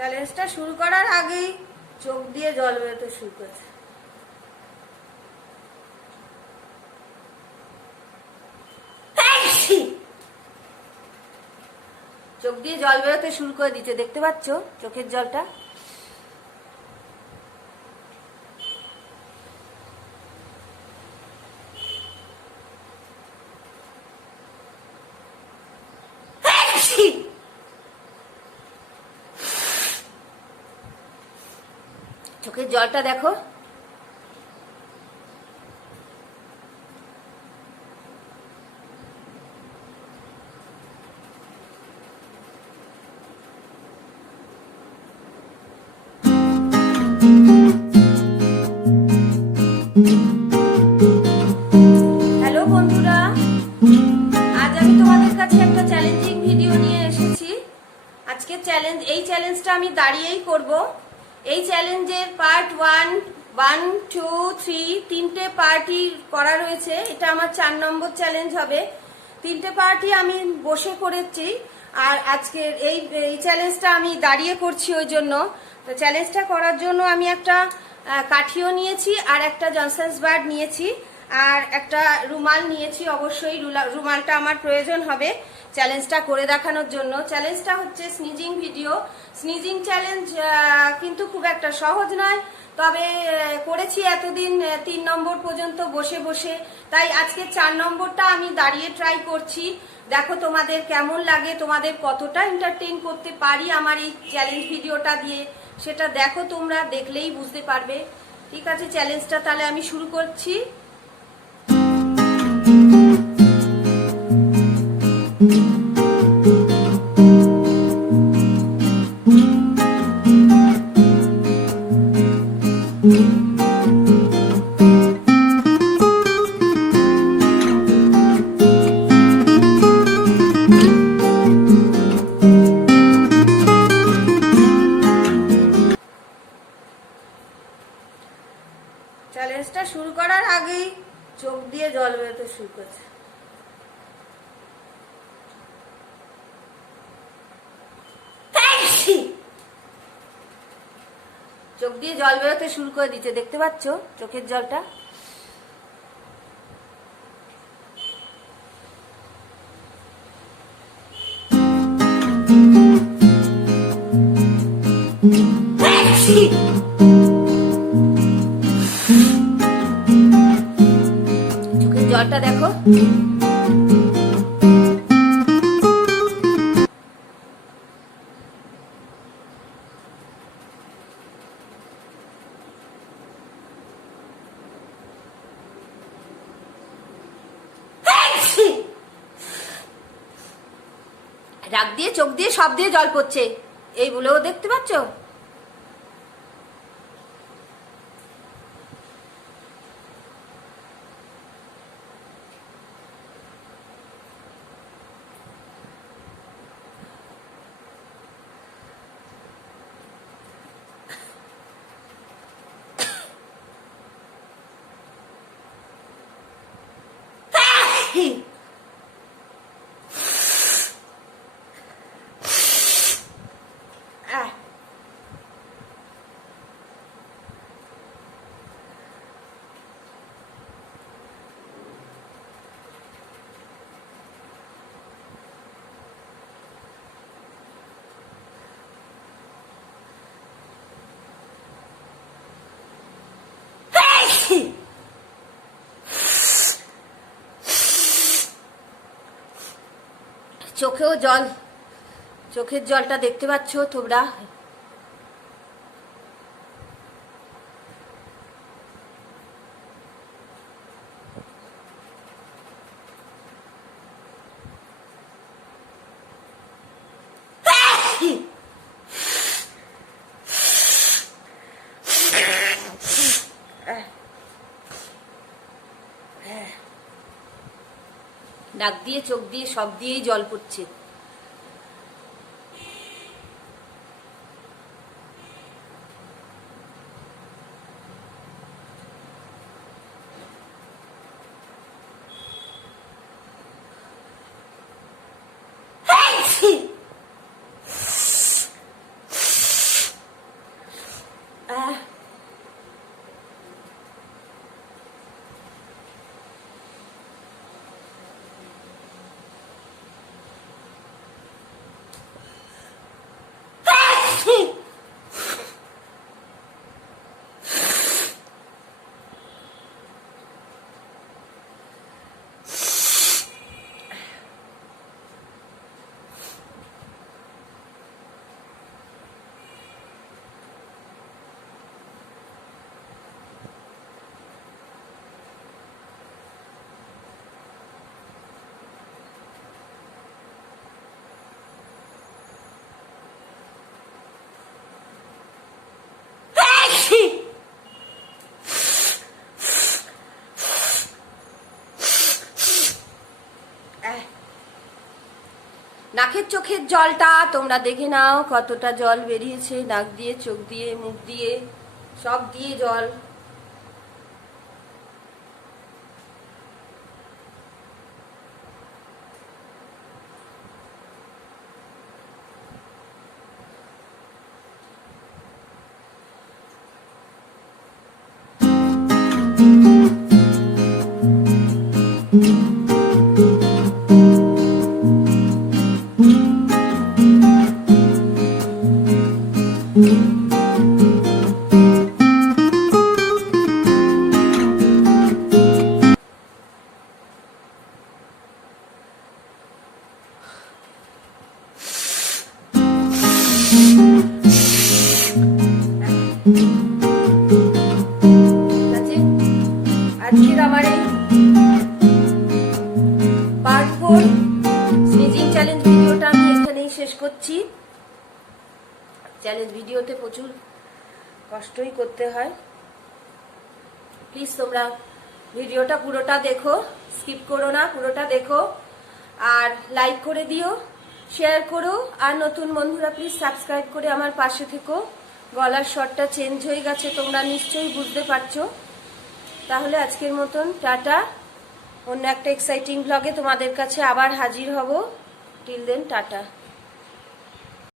চ্যালেঞ্জটা শুরু করার আগেই চোখ দিয়ে জল বেরোতে শুরু করেছে। চোখ দিয়ে জল বেরোতে শুরু করে দিচ্ছে, দেখতে পাচ্ছ চোখের জলটা? চোখের জলটা দেখো। হ্যালো বন্ধুরা, আজ আমি তোমাদের কাছে একটা চ্যালেঞ্জিং ভিডিও নিয়ে এসেছি। আজকে এই চ্যালেঞ্জটা আমি দাঁড়িয়েই করব। এই চ্যালেঞ্জের পার্ট 1, 2, 3 তিনটে পার্টই করা রয়েছে। এটা আমার 4 নম্বর চ্যালেঞ্জ হবে। তিনটে পার্টই আমি বসে করেছি, আর আজকের এই চ্যালেঞ্জটা আমি দাঁড়িয়ে করছি। ওই জন্য তো চ্যালেঞ্জটা করার জন্য আমি একটা কাঠিও নিয়েছি, আর একটা জনসন্স বার্ড নিয়েছি, আর একটা রুমাল নিয়েছি। অবশ্যই রুমালটা আমার প্রয়োজন হবে চ্যালেঞ্জটা করে দেখানোর জন্য। চ্যালেঞ্জটা হচ্ছে স্নিজিং ভিডিও, স্নিজিং চ্যালেঞ্জ। কিন্তু খুব একটা সহজ নয়, তবে করেছি এতদিন 3 নম্বর পর্যন্ত বসে বসে, তাই আজকে 4 নম্বরটা আমি দাঁড়িয়ে ট্রাই করছি। দেখো তোমাদের কেমন লাগে, তোমাদের কতটা এন্টারটেইন করতে পারি আমার এই চ্যালেঞ্জ ভিডিওটা দিয়ে, সেটা দেখো। তোমরা দেখলেই বুঝতে পারবে। ঠিক আছে, চ্যালেঞ্জটা তাহলে আমি শুরু করছি। চ্যালেঞ্জটা শুরু করার আগেই চোখ দিয়ে জল বেরোতে শুরু করেছে। চোখ দিয়ে জল বেরোতে শুরু করে দিচ্ছে, দেখতে পাচ্ছ চোখের জলটা? চোখের জলটা দেখো। রাগ দিয়ে, চোখ দিয়ে, সব দিয়ে জল পড়ছে, এইগুলোও দেখতে পাচ্ছ? চোখেও জল, চোখের জলটা দেখতে পাচ্ছ তোমরা? নাক দিয়ে, চোখ দিয়ে, সব দিয়েই জল পড়ছে। নাকের চোখের জলটা তোমরা দেখে নাও, কতটা জল বেরিয়েছে নাক দিয়ে, চোখ দিয়ে, মুখ দিয়ে, সব দিয়ে জল। আজকের আমার এই পার্ট 4 স্নিজিং চ্যালেঞ্জ ভিডিওটা আমি এখানেই শেষ করছি। চ্যালেঞ্জ ভিডিওতে প্রচুর কষ্টই করতে হয়। প্লিজ তোমরা ভিডিওটা পুরোটা দেখো, স্কিপ করো না, পুরোটা দেখো আর লাইক করে দিও, শেয়ার করো। আর নতুন বন্ধুরা প্লিজ সাবস্ক্রাইব করে আমার পাশে থেকো। গলার স্বরটা চেঞ্জ হয়ে গেছে, তোমরা নিশ্চয়ই বুঝতে পারছো। তাহলে আজকের মতন টাটা, অন্য একটা এক্সাইটিং ব্লগে তোমাদের কাছে আবার হাজির হব। Till then tata.